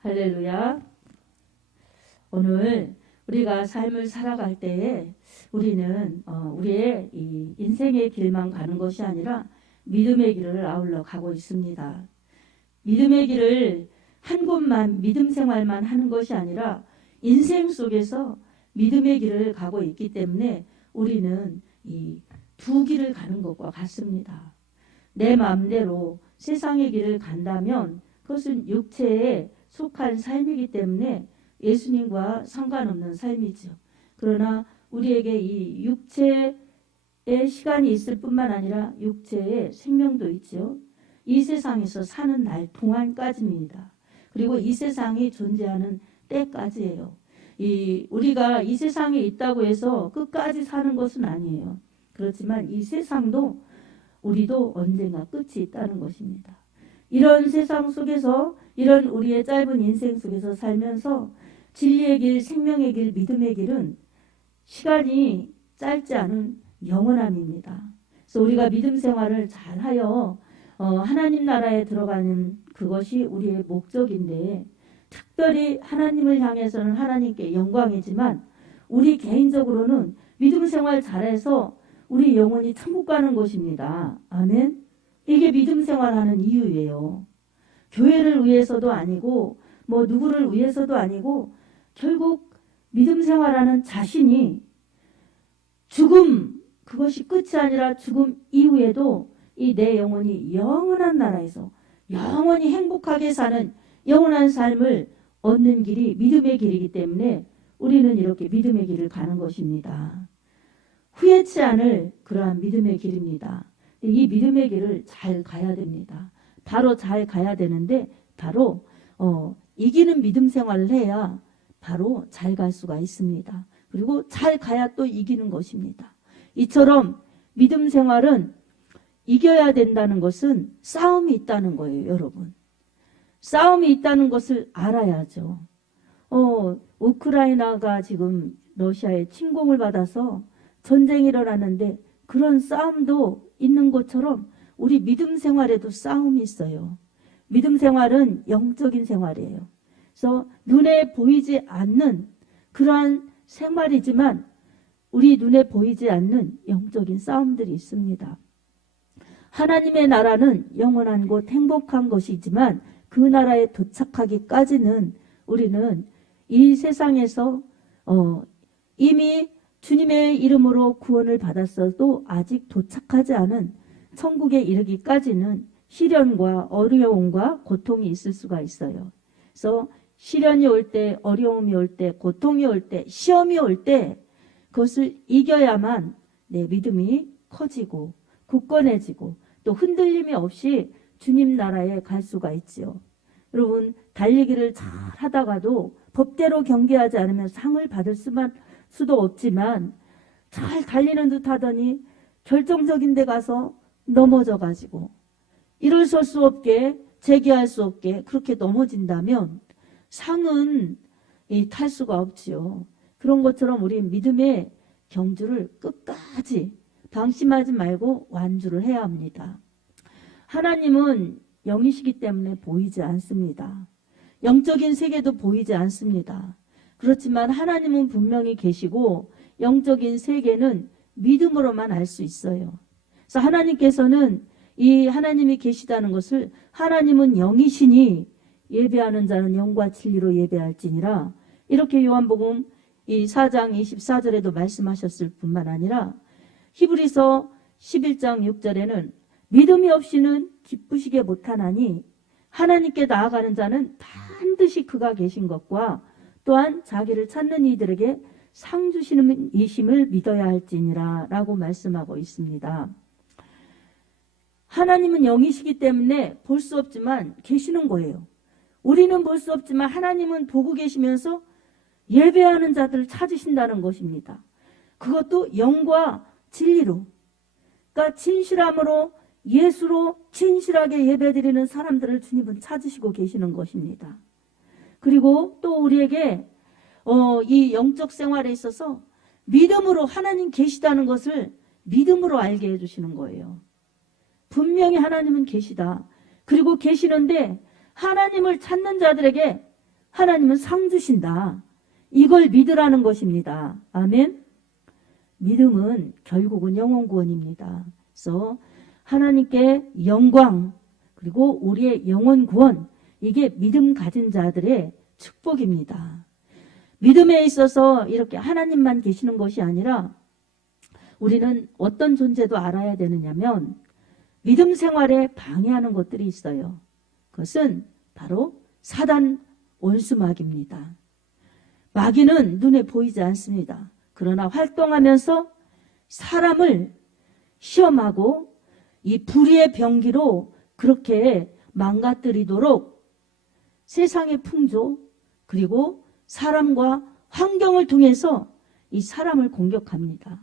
할렐루야. 오늘 우리가 삶을 살아갈 때에 우리는 우리의 이 인생의 길만 가는 것이 아니라 믿음의 길을 아울러 가고 있습니다. 믿음의 길을 한 곳만 믿음 생활만 하는 것이 아니라 인생 속에서 믿음의 길을 가고 있기 때문에 우리는 이 두 길을 가는 것과 같습니다. 내 마음대로 세상의 길을 간다면 그것은 육체에 속한 삶이기 때문에 예수님과 상관없는 삶이죠. 그러나 우리에게 이 육체의 시간이 있을 뿐만 아니라 육체의 생명도 있죠. 이 세상에서 사는 날 동안까지입니다. 그리고 이 세상이 존재하는 때까지예요. 우리가 이 세상에 있다고 해서 끝까지 사는 것은 아니에요. 그렇지만 이 세상도 우리도 언젠가 끝이 있다는 것입니다. 이런 세상 속에서 이런 우리의 짧은 인생 속에서 살면서 진리의 길, 생명의 길, 믿음의 길은 시간이 짧지 않은 영원함입니다. 그래서 우리가 믿음 생활을 잘하여 하나님 나라에 들어가는 그것이 우리의 목적인데 특별히 하나님을 향해서는 하나님께 영광이지만 우리 개인적으로는 믿음 생활 잘해서 우리 영혼이 천국 가는 것입니다. 아멘. 이게 믿음 생활하는 이유예요. 교회를 위해서도 아니고 뭐 누구를 위해서도 아니고 결국 믿음 생활하는 자신이 죽음 그것이 끝이 아니라 죽음 이후에도 이 내 영혼이 영원한 나라에서 영원히 행복하게 사는 영원한 삶을 얻는 길이 믿음의 길이기 때문에 우리는 이렇게 믿음의 길을 가는 것입니다. 후회치 않을 그러한 믿음의 길입니다. 이 믿음의 길을 잘 가야 됩니다. 바로 잘 가야 되는데 바로 이기는 믿음 생활을 해야 바로 잘 갈 수가 있습니다. 그리고 잘 가야 또 이기는 것입니다. 이처럼 믿음 생활은 이겨야 된다는 것은 싸움이 있다는 거예요, 여러분. 싸움이 있다는 것을 알아야죠. 우크라이나가 지금 러시아의 침공을 받아서 전쟁이 일어났는데 그런 싸움도 있는 것처럼 우리 믿음 생활에도 싸움이 있어요. 믿음 생활은 영적인 생활이에요. 그래서 눈에 보이지 않는 그러한 생활이지만 우리 눈에 보이지 않는 영적인 싸움들이 있습니다. 하나님의 나라는 영원한 곳 행복한 것이지만 그 나라에 도착하기까지는 우리는 이 세상에서 이미 주님의 이름으로 구원을 받았어도 아직 도착하지 않은 천국에 이르기까지는 시련과 어려움과 고통이 있을 수가 있어요. 그래서 시련이 올 때, 어려움이 올 때, 고통이 올 때, 시험이 올 때 그것을 이겨야만 내 믿음이 커지고 굳건해지고 또 흔들림이 없이 주님 나라에 갈 수가 있지요. 여러분 달리기를 잘 하다가도 법대로 경기하지 않으면 상을 받을 수도 없지만 잘 달리는 듯 하더니 결정적인 데 가서 넘어져 가지고 일어설 수 없게 재기할 수 없게 그렇게 넘어진다면 상은 탈 수가 없지요. 그런 것처럼 우리 믿음의 경주를 끝까지 방심하지 말고 완주를 해야 합니다. 하나님은 영이시기 때문에 보이지 않습니다. 영적인 세계도 보이지 않습니다. 그렇지만 하나님은 분명히 계시고 영적인 세계는 믿음으로만 알 수 있어요. 그래서 하나님께서는 이 하나님이 계시다는 것을 하나님은 영이시니 예배하는 자는 영과 진리로 예배할지니라 이렇게 요한복음 이 4장 24절에도 말씀하셨을 뿐만 아니라 히브리서 11장 6절에는 믿음이 없이는 기쁘시게 못하나니 하나님께 나아가는 자는 반드시 그가 계신 것과 또한 자기를 찾는 이들에게 상 주시는 이심을 믿어야 할지니라 라고 말씀하고 있습니다. 하나님은 영이시기 때문에 볼 수 없지만 계시는 거예요. 우리는 볼 수 없지만 하나님은 보고 계시면서 예배하는 자들을 찾으신다는 것입니다. 그것도 영과 진리로, 그러니까 진실함으로 예수로 진실하게 예배드리는 사람들을 주님은 찾으시고 계시는 것입니다. 그리고 또 우리에게 이 영적 생활에 있어서 믿음으로 하나님 계시다는 것을 믿음으로 알게 해주시는 거예요. 분명히 하나님은 계시다. 그리고 계시는데 하나님을 찾는 자들에게 하나님은 상 주신다. 이걸 믿으라는 것입니다. 아멘. 믿음은 결국은 영혼 구원입니다. 그래서 하나님께 영광 그리고 우리의 영혼 구원, 이게 믿음 가진 자들의 축복입니다. 믿음에 있어서 이렇게 하나님만 계시는 것이 아니라 우리는 어떤 존재도 알아야 되느냐면 믿음 생활에 방해하는 것들이 있어요. 그것은 바로 사단 원수마귀입니다. 마귀는 눈에 보이지 않습니다. 그러나 활동하면서 사람을 시험하고 이 불의의 병기로 그렇게 망가뜨리도록 세상의 풍조 그리고 사람과 환경을 통해서 이 사람을 공격합니다.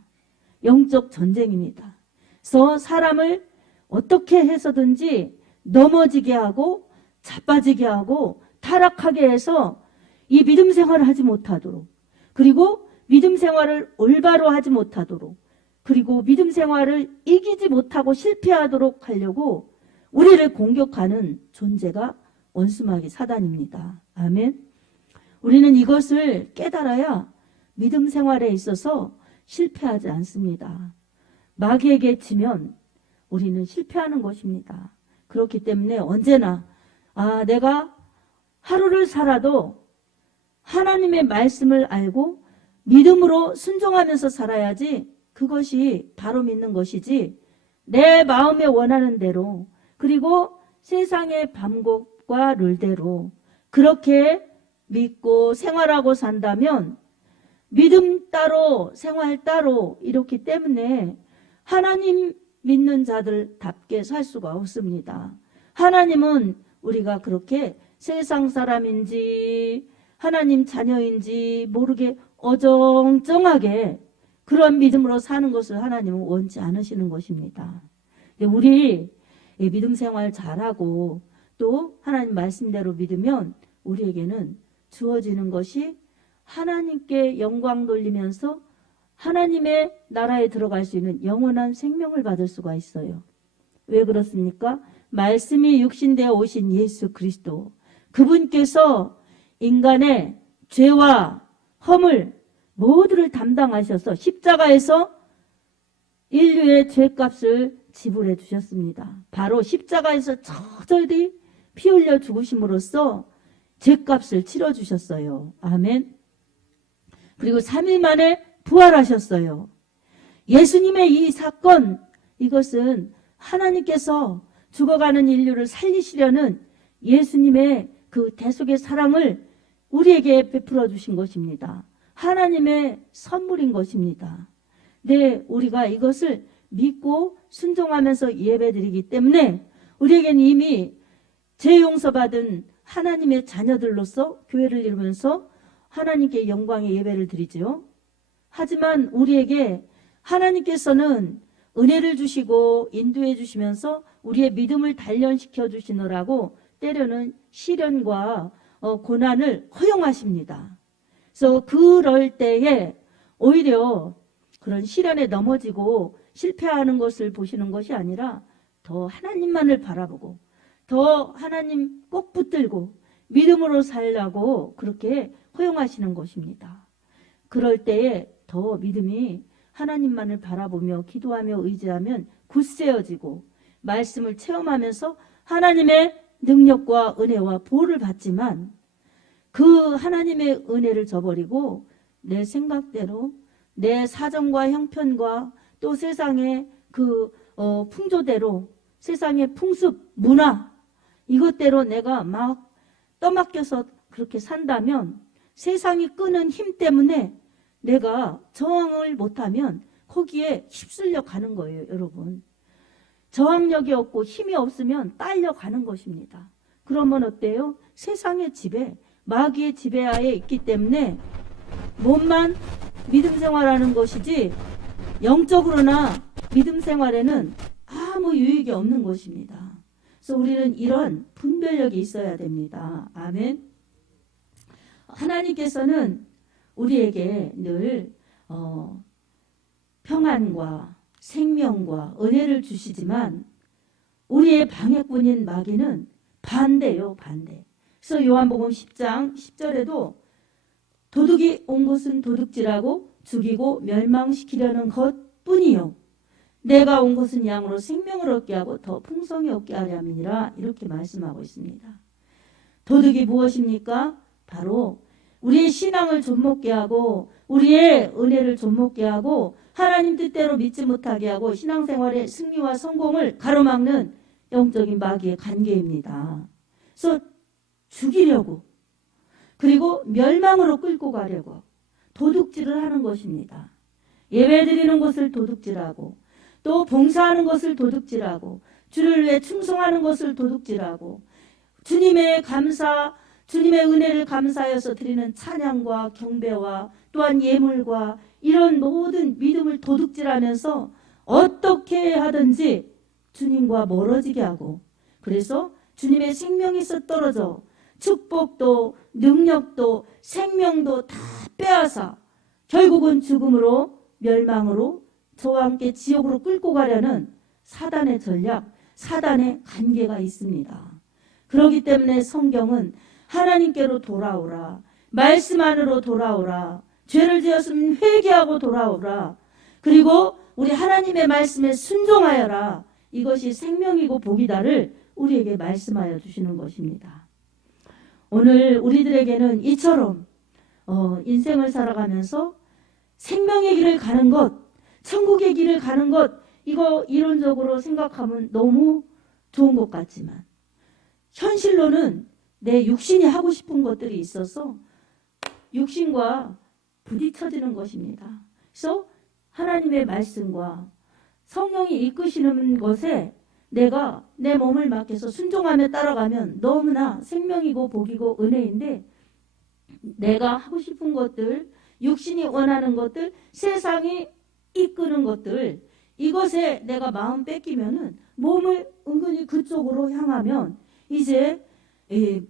영적 전쟁입니다. 그래서 사람을 어떻게 해서든지 넘어지게 하고 자빠지게 하고 타락하게 해서 이 믿음 생활을 하지 못하도록, 그리고 믿음 생활을 올바로 하지 못하도록, 그리고 믿음 생활을 이기지 못하고 실패하도록 하려고 우리를 공격하는 존재가 원수마귀 사단입니다. 아멘. 우리는 이것을 깨달아야 믿음 생활에 있어서 실패하지 않습니다. 마귀에게 지면 우리는 실패하는 것입니다. 그렇기 때문에 언제나 내가 하루를 살아도 하나님의 말씀을 알고 믿음으로 순종하면서 살아야지, 그것이 바로 믿는 것이지, 내 마음에 원하는 대로 그리고 세상의 방법과 룰대로 그렇게 믿고 생활하고 산다면 믿음 따로 생활 따로 이렇기 때문에 하나님 믿는 자들답게 살 수가 없습니다. 하나님은 우리가 그렇게 세상 사람인지 하나님 자녀인지 모르게 어정쩡하게 그런 믿음으로 사는 것을 하나님은 원치 않으시는 것입니다. 우리 믿음 생활 잘하고 또 하나님 말씀대로 믿으면 우리에게는 주어지는 것이 하나님께 영광 돌리면서 하나님의 나라에 들어갈 수 있는 영원한 생명을 받을 수가 있어요. 왜 그렇습니까? 말씀이 육신되어 오신 예수 그리스도, 그분께서 인간의 죄와 허물 모두를 담당하셔서 십자가에서 인류의 죄값을 지불해 주셨습니다. 바로 십자가에서 저절히 피 흘려 죽으심으로써 죄값을 치러주셨어요. 아멘. 그리고 3일 만에 부활하셨어요. 예수님의 이 사건, 이것은 하나님께서 죽어가는 인류를 살리시려는 예수님의 그 대속의 사랑을 우리에게 베풀어 주신 것입니다. 하나님의 선물인 것입니다. 네, 우리가 이것을 믿고 순종하면서 예배드리기 때문에 우리에게는 이미 죄 용서받은 하나님의 자녀들로서 교회를 이루면서 하나님께 영광의 예배를 드리죠. 하지만 우리에게 하나님께서는 은혜를 주시고 인도해 주시면서 우리의 믿음을 단련시켜 주시느라고 때로는 시련과 고난을 허용하십니다. 그래서 그럴 때에 오히려 그런 시련에 넘어지고 실패하는 것을 보시는 것이 아니라 더 하나님만을 바라보고 더 하나님 꼭 붙들고 믿음으로 살라고 그렇게 허용하시는 것입니다. 그럴 때에 더 믿음이 하나님만을 바라보며 기도하며 의지하면 굳세어지고 말씀을 체험하면서 하나님의 능력과 은혜와 보호를 받지만 그 하나님의 은혜를 저버리고 내 생각대로 내 사정과 형편과 또 세상의 그 풍조대로 세상의 풍습, 문화 이것대로 내가 막 떠맡겨서 그렇게 산다면 세상이 끄는 힘 때문에 내가 저항을 못하면 거기에 휩쓸려 가는 거예요, 여러분. 저항력이 없고 힘이 없으면 딸려가는 것입니다. 그러면 어때요? 세상의 지배, 마귀의 지배하에 있기 때문에 몸만 믿음 생활하는 것이지 영적으로나 믿음 생활에는 아무 유익이 없는 것입니다. 그래서 우리는 이런 분별력이 있어야 됩니다. 아멘. 하나님께서는 우리에게 늘 평안과 생명과 은혜를 주시지만 우리의 방해꾼인 마귀는 반대요, 반대. 그래서 요한복음 10장 10절에도 도둑이 온 것은 도둑질하고 죽이고 멸망시키려는 것뿐이요 내가 온 것은 양으로 생명을 얻게 하고 더 풍성히 얻게 하려 함이니라 이렇게 말씀하고 있습니다. 도둑이 무엇입니까? 바로 우리의 신앙을 좀먹게 하고 우리의 은혜를 좀먹게 하고 하나님 뜻대로 믿지 못하게 하고 신앙생활의 승리와 성공을 가로막는 영적인 마귀의 관계입니다. 그래서 죽이려고 그리고 멸망으로 끌고 가려고 도둑질을 하는 것입니다. 예배드리는 것을 도둑질하고 또 봉사하는 것을 도둑질하고 주를 위해 충성하는 것을 도둑질하고 주님의 감사, 주님의 은혜를 감사하여서 드리는 찬양과 경배와 또한 예물과 이런 모든 믿음을 도둑질하면서 어떻게 하든지 주님과 멀어지게 하고 그래서 주님의 생명에서 떨어져 축복도 능력도 생명도 다 빼앗아 결국은 죽음으로 멸망으로 저와 함께 지옥으로 끌고 가려는 사단의 전략, 사단의 관계가 있습니다. 그렇기 때문에 성경은 하나님께로 돌아오라, 말씀 안으로 돌아오라, 죄를 지었으면 회개하고 돌아오라, 그리고 우리 하나님의 말씀에 순종하여라, 이것이 생명이고 복이다를 우리에게 말씀하여 주시는 것입니다. 오늘 우리들에게는 이처럼 인생을 살아가면서 생명의 길을 가는 것, 천국의 길을 가는 것, 이거 이론적으로 생각하면 너무 좋은 것 같지만 현실로는 내 육신이 하고 싶은 것들이 있어서 육신과 부딪혀지는 것입니다. 그래서 하나님의 말씀과 성령이 이끄시는 것에 내가 내 몸을 맡겨서 순종하며 따라가면 너무나 생명이고 복이고 은혜인데 내가 하고 싶은 것들, 육신이 원하는 것들, 세상이 이끄는 것들, 이것에 내가 마음 뺏기면은 몸을 은근히 그쪽으로 향하면 이제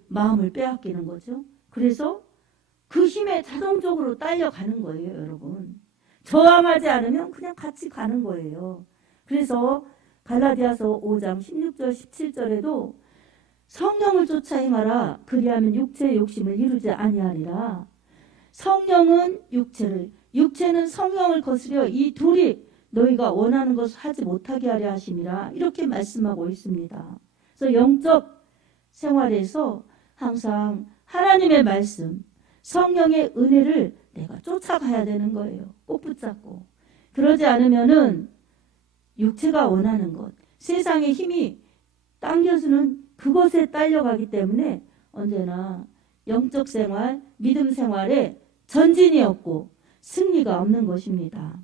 마음을 빼앗기는 거죠. 그래서 그 힘에 자동적으로 딸려가는 거예요, 여러분. 저항하지 않으면 그냥 같이 가는 거예요. 그래서 갈라디아서 5장 16절 17절에도 성령을 쫓아 행하라 그리하면 육체의 욕심을 이루지 아니하리라. 성령은 육체를, 육체는 성령을 거스려 이 둘이 너희가 원하는 것을 하지 못하게 하려 하심이라 이렇게 말씀하고 있습니다. 그래서 영적 생활에서 항상 하나님의 말씀, 성령의 은혜를 내가 쫓아가야 되는 거예요. 꼭 붙잡고. 그러지 않으면은 육체가 원하는 것, 세상의 힘이 당겨주는 그것에 딸려가기 때문에 언제나 영적 생활, 믿음 생활에 전진이 없고 승리가 없는 것입니다.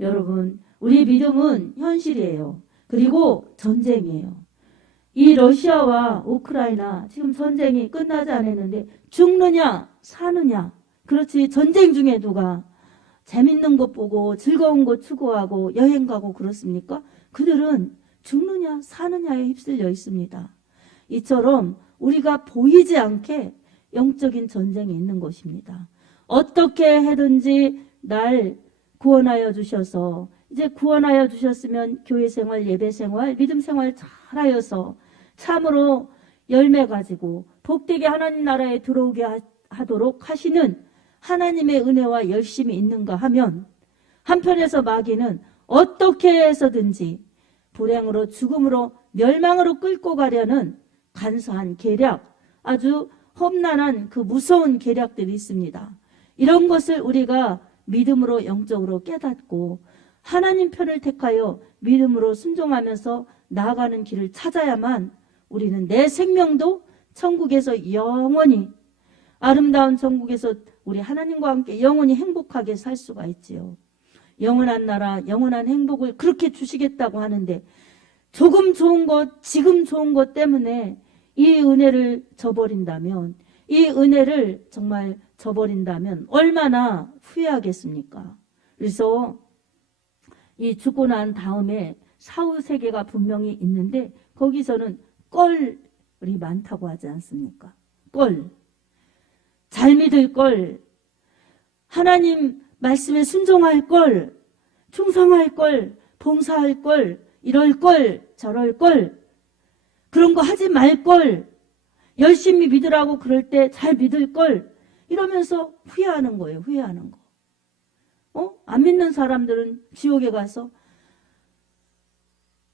여러분, 우리 믿음은 현실이에요. 그리고 전쟁이에요. 이 러시아와 우크라이나 지금 전쟁이 끝나지 않았는데 죽느냐 사느냐, 그렇지 전쟁 중에 누가 재밌는 것 보고 즐거운 것 추구하고 여행 가고 그렇습니까? 그들은 죽느냐 사느냐에 휩쓸려 있습니다. 이처럼 우리가 보이지 않게 영적인 전쟁이 있는 것입니다. 어떻게 해든지 날 구원하여 주셔서 이제 구원하여 주셨으면 교회 생활, 예배 생활, 믿음 생활 잘하여서 참으로 열매 가지고 복되게 하나님 나라에 들어오게 하도록 하시는 하나님의 은혜와 열심이 있는가 하면 한편에서 마귀는 어떻게 해서든지 불행으로 죽음으로 멸망으로 끌고 가려는 간사한 계략, 아주 험난한 그 무서운 계략들이 있습니다. 이런 것을 우리가 믿음으로 영적으로 깨닫고 하나님 편을 택하여 믿음으로 순종하면서 나아가는 길을 찾아야만 우리는 내 생명도 천국에서 영원히 아름다운 천국에서 우리 하나님과 함께 영원히 행복하게 살 수가 있지요. 영원한 나라, 영원한 행복을 그렇게 주시겠다고 하는데 조금 좋은 것, 지금 좋은 것 때문에 이 은혜를 저버린다면, 이 은혜를 정말 저버린다면 얼마나 후회하겠습니까? 그래서 이 죽고 난 다음에 사후 세계가 분명히 있는데 거기서는 껄이 많다고 하지 않습니까? 껄. 잘 믿을 걸, 하나님 말씀에 순종할 걸, 충성할 걸, 봉사할 걸, 이럴 걸, 저럴 걸, 그런 거 하지 말 걸, 열심히 믿으라고 그럴 때 잘 믿을 걸 이러면서 후회하는 거예요. 후회하는 거. 안 믿는 사람들은 지옥에 가서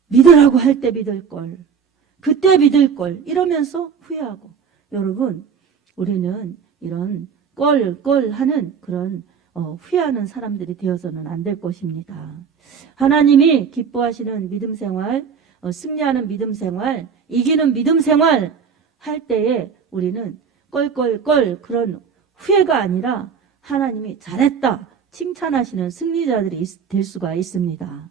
믿으라고 할 때 믿을 걸, 그때 믿을 걸 이러면서 후회하고. 여러분, 우리는 이런 걸 하는 그런 후회하는 사람들이 되어서는 안 될 것입니다. 하나님이 기뻐하시는 믿음 생활, 승리하는 믿음 생활, 이기는 믿음 생활 할 때에 우리는 껄껄껄 그런 후회가 아니라 하나님이 잘했다 칭찬하시는 승리자들이 될 수가 있습니다.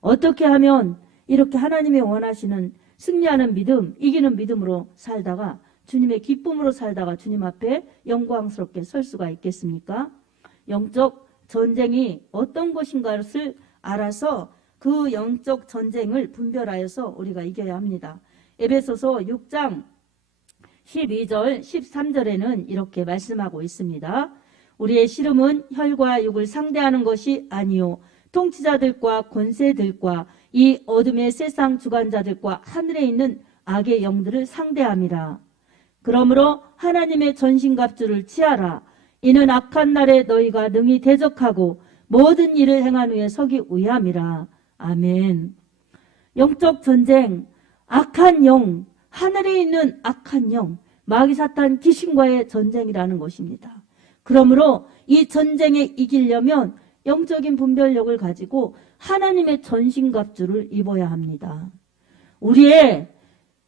어떻게 하면 이렇게 하나님이 원하시는 승리하는 믿음, 이기는 믿음으로 살다가 주님의 기쁨으로 살다가 주님 앞에 영광스럽게 설 수가 있겠습니까? 영적 전쟁이 어떤 것인가를 알아서 그 영적 전쟁을 분별하여서 우리가 이겨야 합니다. 에베소서 6장 12절 13절에는 이렇게 말씀하고 있습니다. 우리의 씨름은 혈과 육을 상대하는 것이 아니요 통치자들과 권세들과 이 어둠의 세상 주관자들과 하늘에 있는 악의 영들을 상대함이라. 그러므로 하나님의 전신갑주를 취하라. 이는 악한 날에 너희가 능히 대적하고 모든 일을 행한 후에 서기 위함이라. 아멘. 영적 전쟁, 악한 영, 하늘에 있는 악한 영, 마귀 사탄 귀신과의 전쟁이라는 것입니다. 그러므로 이 전쟁에 이기려면 영적인 분별력을 가지고 하나님의 전신갑주를 입어야 합니다. 우리의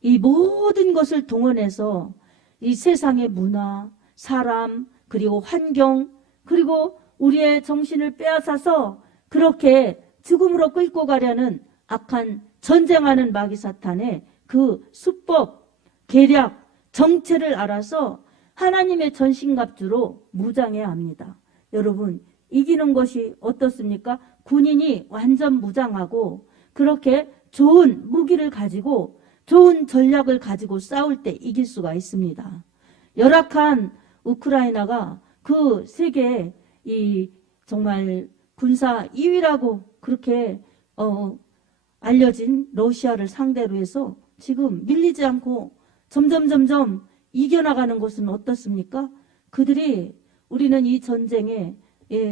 이 모든 것을 동원해서 이 세상의 문화, 사람, 그리고 환경, 그리고 우리의 정신을 빼앗아서 그렇게 죽음으로 끌고 가려는 악한 전쟁하는 마귀 사탄의 그 수법, 계략, 정체를 알아서 하나님의 전신갑주로 무장해야 합니다. 여러분, 이기는 것이 어떻습니까? 군인이 완전 무장하고 그렇게 좋은 무기를 가지고 좋은 전략을 가지고 싸울 때 이길 수가 있습니다. 열악한 우크라이나가 그 세계 이 정말 군사 2위라고 그렇게 알려진 러시아를 상대로 해서 지금 밀리지 않고 점점 이겨나가는 것은 어떻습니까? 그들이 우리는 이 전쟁에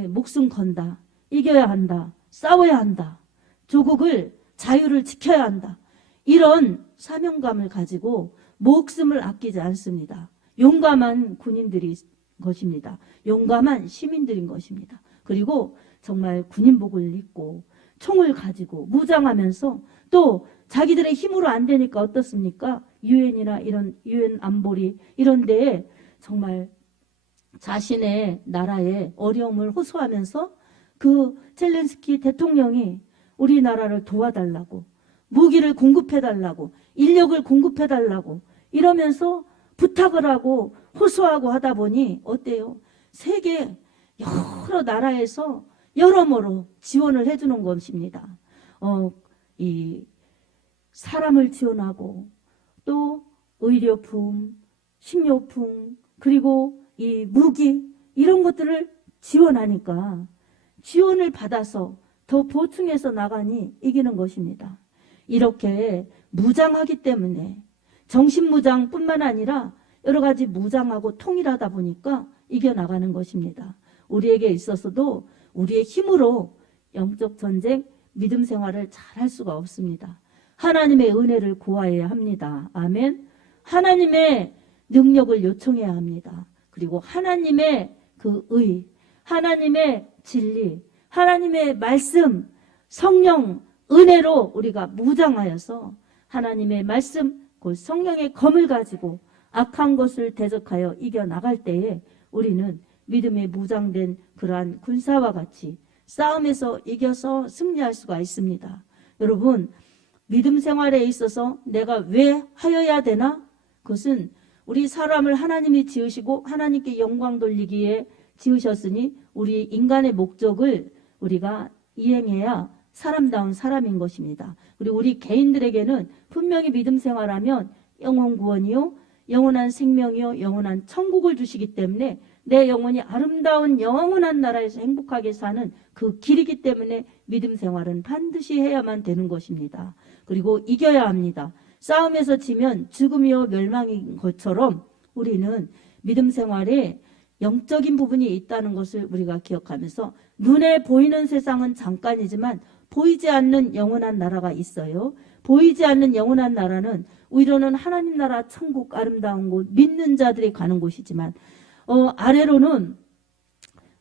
목숨 건다. 이겨야 한다. 싸워야 한다. 조국을 자유를 지켜야 한다. 이런 사명감을 가지고 목숨을 아끼지 않습니다. 용감한 군인들이 것입니다. 용감한 시민들인 것입니다. 그리고 정말 군인복을 입고 총을 가지고 무장하면서 또 자기들의 힘으로 안 되니까 어떻습니까? 유엔이나 이런 유엔 안보리 이런 데에 정말 자신의 나라의 어려움을 호소하면서 그 젤렌스키 대통령이 우리나라를 도와달라고 무기를 공급해달라고 인력을 공급해달라고 이러면서 부탁을 하고 호소하고 하다 보니 어때요? 세계 여러 나라에서 여러모로 지원을 해주는 것입니다. 이 사람을 지원하고 또 의료품, 식료품 그리고 이 무기 이런 것들을 지원하니까 지원을 받아서 더 보충해서 나가니 이기는 것입니다. 이렇게 무장하기 때문에 정신무장뿐만 아니라 여러 가지 무장하고 통일하다 보니까 이겨나가는 것입니다. 우리에게 있어서도 우리의 힘으로 영적 전쟁, 믿음 생활을 잘 할 수가 없습니다. 하나님의 은혜를 구해야 합니다. 아멘. 하나님의 능력을 요청해야 합니다. 그리고 하나님의 그 의, 하나님의 진리, 하나님의 말씀, 성령, 은혜로 우리가 무장하여서 하나님의 말씀, 그 성령의 검을 가지고 악한 것을 대적하여 이겨나갈 때에 우리는 믿음에 무장된 그러한 군사와 같이 싸움에서 이겨서 승리할 수가 있습니다. 여러분, 믿음 생활에 있어서 내가 왜 하여야 되나? 그것은 우리 사람을 하나님이 지으시고 하나님께 영광 돌리기에 지으셨으니 우리 인간의 목적을 우리가 이행해야 사람다운 사람인 것입니다. 그리고 우리 개인들에게는 분명히 믿음 생활하면 영원 구원이요, 영원한 생명이요, 영원한 천국을 주시기 때문에 내 영혼이 아름다운 영원한 나라에서 행복하게 사는 그 길이기 때문에 믿음 생활은 반드시 해야만 되는 것입니다. 그리고 이겨야 합니다. 싸움에서 지면 죽음이요 멸망인 것처럼 우리는 믿음 생활에 영적인 부분이 있다는 것을 우리가 기억하면서 눈에 보이는 세상은 잠깐이지만 보이지 않는 영원한 나라가 있어요. 보이지 않는 영원한 나라는 위로는 하나님 나라 천국 아름다운 곳 믿는 자들이 가는 곳이지만 아래로는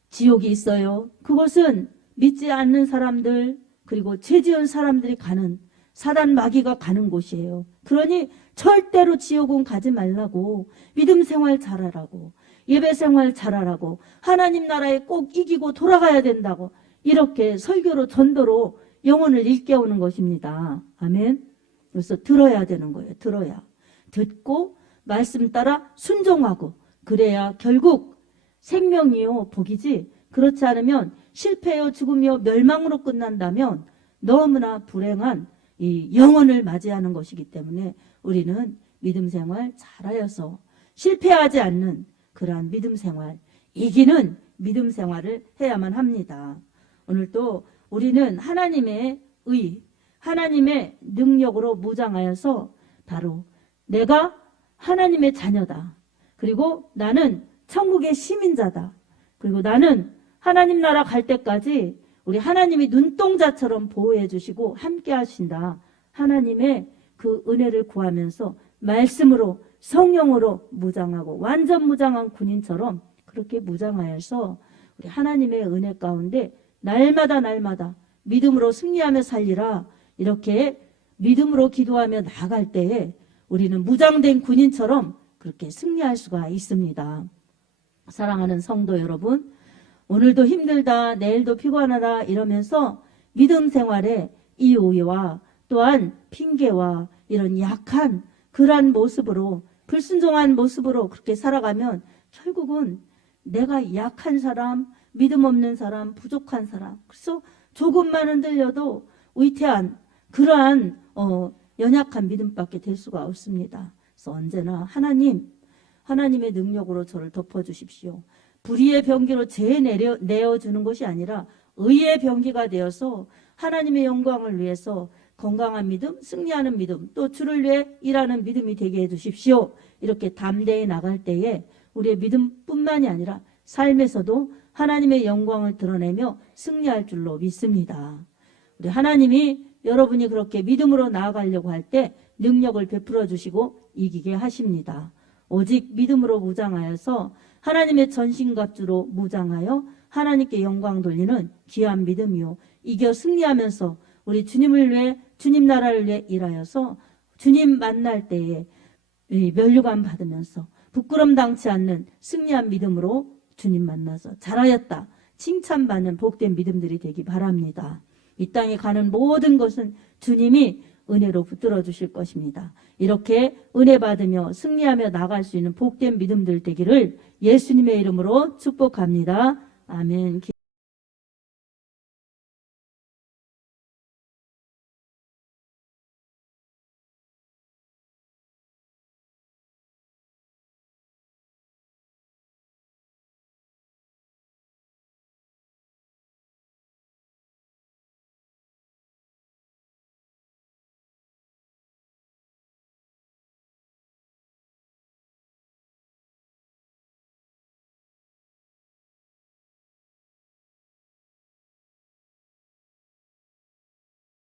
지옥이 있어요. 그것은 믿지 않는 사람들 그리고 죄 지은 사람들이 가는 사단 마귀가 가는 곳이에요. 그러니 절대로 지옥은 가지 말라고 믿음 생활 잘하라고 예배 생활 잘하라고 하나님 나라에 꼭 이기고 돌아가야 된다고 이렇게 설교로 전도로 영혼을 일깨우는 것입니다. 아멘. 그래서 들어야 되는 거예요. 들어야. 듣고 말씀 따라 순종하고 그래야 결국 생명이요 복이지 그렇지 않으면 실패요 죽음이요 멸망으로 끝난다면 너무나 불행한 이 영혼을 맞이하는 것이기 때문에 우리는 믿음 생활 잘하여서 실패하지 않는 그러한 믿음 생활, 이기는 믿음 생활을 해야만 합니다. 오늘 또 우리는 하나님의 의, 하나님의 능력으로 무장하여서 바로 내가 하나님의 자녀다. 그리고 나는 천국의 시민자다. 그리고 나는 하나님 나라 갈 때까지 우리 하나님이 눈동자처럼 보호해 주시고 함께 하신다. 하나님의 그 은혜를 구하면서 말씀으로 성령으로 무장하고 완전 무장한 군인처럼 그렇게 무장하여서 우리 하나님의 은혜 가운데 날마다 믿음으로 승리하며 살리라. 이렇게 믿음으로 기도하며 나아갈 때에 우리는 무장된 군인처럼 그렇게 승리할 수가 있습니다. 사랑하는 성도 여러분, 오늘도 힘들다, 내일도 피곤하다 이러면서 믿음 생활에 이오이와 또한 핑계와 이런 약한 그러한 모습으로 불순종한 모습으로 그렇게 살아가면 결국은 내가 약한 사람, 믿음 없는 사람, 부족한 사람 그래서 조금만 흔들려도 위태한 그러한 연약한 믿음밖에 될 수가 없습니다. 그래서 언제나 하나님의 능력으로 저를 덮어주십시오. 불의의 병기로 내어주는 것이 아니라 의의 병기가 되어서 하나님의 영광을 위해서 건강한 믿음, 승리하는 믿음, 또 주를 위해 일하는 믿음이 되게 해주십시오. 이렇게 담대히 나갈 때에 우리의 믿음뿐만이 아니라 삶에서도 하나님의 영광을 드러내며 승리할 줄로 믿습니다. 우리 하나님이 여러분이 그렇게 믿음으로 나아가려고 할 때 능력을 베풀어 주시고 이기게 하십니다. 오직 믿음으로 무장하여서 하나님의 전신갑주로 무장하여 하나님께 영광 돌리는 귀한 믿음이요. 이겨 승리하면서 우리 주님을 위해 주님 나라를 위해 일하여서 주님 만날 때에 면류관 받으면서 부끄럼 당치 않는 승리한 믿음으로 주님 만나서 잘하였다 칭찬받는 복된 믿음들이 되기 바랍니다. 이 땅에 가는 모든 것은 주님이 은혜로 붙들어 주실 것입니다. 이렇게 은혜 받으며 승리하며 나갈 수 있는 복된 믿음들 되기를 예수님의 이름으로 축복합니다. 아멘.